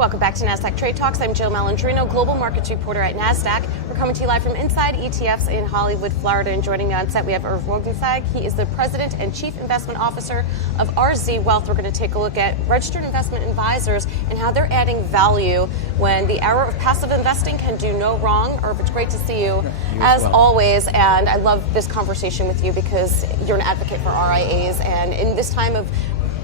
Welcome back to Nasdaq Trade Talks. I'm Jill Malandrino, Global Markets Reporter at Nasdaq. We're coming to you live from Inside ETFs in Hollywood, Florida. And joining me on set, we have Irv Rosenzweig. He is the President and Chief Investment Officer of RZ Wealth. We're going to take a look at registered investment advisors and how they're adding value when the era of passive investing can do no wrong. Irv, it's great to see you as always. And I love this conversation with you because you're an advocate for RIAs. And in this time of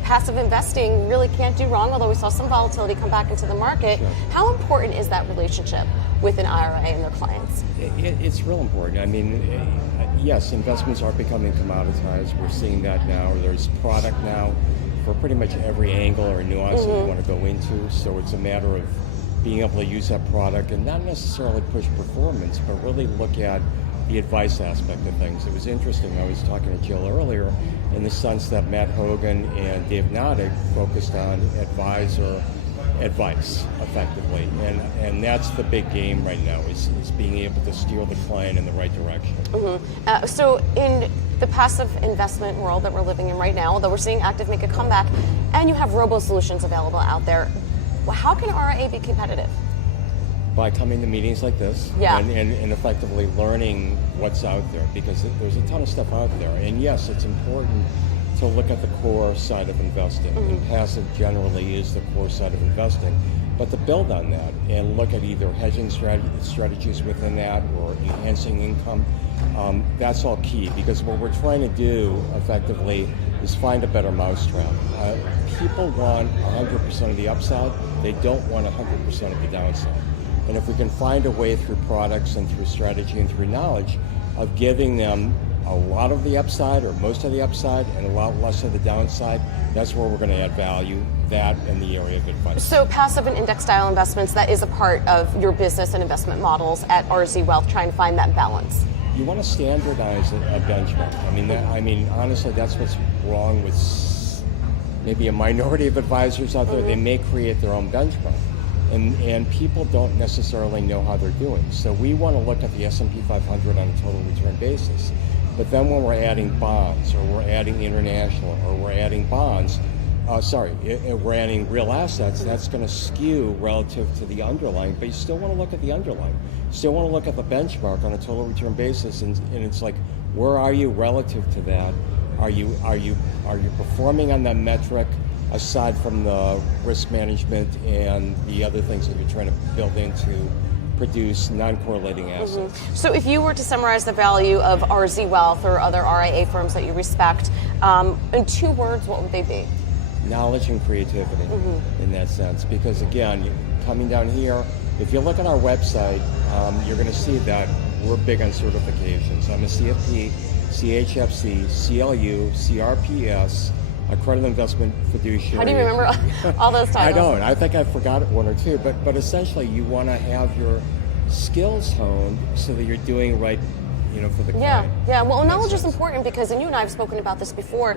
passive investing really can't do wrong, although we saw some volatility come back into the market. Sure. How important is that relationship with an IRA and their clients? It's real important. I mean, yes, investments are becoming commoditized. We're seeing that now. There's product now for pretty much every angle or nuance that you want to go into. So it's a matter of being able to use that product and not necessarily push performance, but really look at the advice aspect of things. It was interesting. I was talking to Jill earlier in the sense that Matt Hogan and Dave Noddick focused on advisor advice effectively. And that's the big game right now is being able to steer the client in the right direction. So in the passive investment world that we're living in right now, although we're seeing active make a comeback, and you have robo-solutions available out there, how can RIA be competitive? By coming to meetings like this and effectively learning what's out there, because there's a ton of stuff out there. And yes, it's important to look at the core side of investing, and passive generally is the core side of investing. But to build on that and look at either hedging strategies within that or enhancing income, that's all key, because what we're trying to do effectively is find a better mousetrap. People want 100% of the upside, they don't want 100% of the downside. And if we can find a way through products and through strategy and through knowledge of giving them a lot of the upside or most of the upside and a lot less of the downside, that's where we're going to add value, that and the area of advice. So passive and index style investments, that is a part of your business and investment models at RZ Wealth, trying to find that balance. You want to standardize a benchmark. I mean, honestly, that's what's wrong with maybe a minority of advisors out there. They may create their own benchmark. And people don't necessarily know how they're doing. So we want to look at the S&P 500 on a total return basis. But then when we're adding bonds, or we're adding international, or we're adding bonds, we're adding real assets, that's going to skew relative to the underlying. But you still want to look at the underlying. You still want to look at the benchmark on a total return basis, and it's like, where are you relative to that? Are you performing on that metric? Aside from the risk management and the other things that you're trying to build in to produce non-correlating assets. So if you were to summarize the value of RZ Wealth or other RIA firms that you respect, in 2 words, what would they be? Knowledge and creativity in that sense. Because again, coming down here, if you look at our website, you're going to see that we're big on certifications. I'm a CFP, CHFC, CLU, CRPS, accredited investment fiduciary. How do you remember all those titles? I don't. I think I forgot 1 or 2. But essentially, you want to have your skills honed so that you're doing right, for the client. Yeah. Well, knowledge is important because, and you and I have spoken about this before.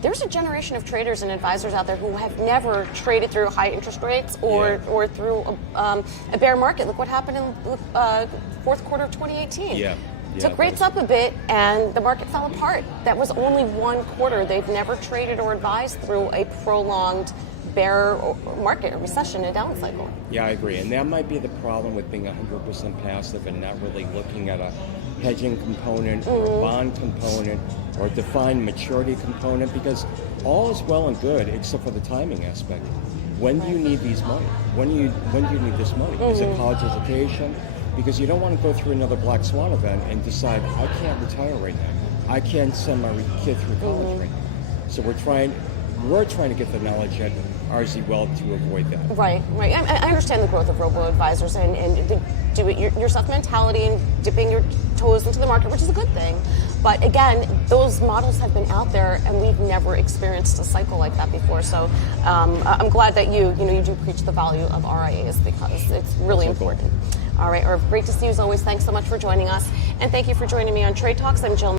There's a generation of traders and advisors out there who have never traded through high interest rates or through a bear market. Look what happened in fourth quarter of 2018. Took rates up a bit and the market fell apart. That was only 1 quarter. They've never traded or advised through a prolonged bear market, a recession, a down cycle. Yeah, I agree. And that might be the problem with being 100% passive and not really looking at a hedging component or a bond component or a defined maturity component, because all is well and good except for the timing aspect. When do you need these money? When do you need this money? Is it college education? Because you don't want to go through another black swan event and decide, I can't retire right now. I can't send my kid through college right now. So we're trying to get the knowledge at RZ Wealth to avoid that. Right. I understand the growth of robo-advisors and the do-it-yourself mentality and dipping your toes into the market, which is a good thing. But again, those models have been out there, and we've never experienced a cycle like that before. So I'm glad that you do preach the value of RIAs, because it's really important. All right, Irv, great to see you as always. Thanks so much for joining us. And thank you for joining me on Trade Talks. I'm Jill.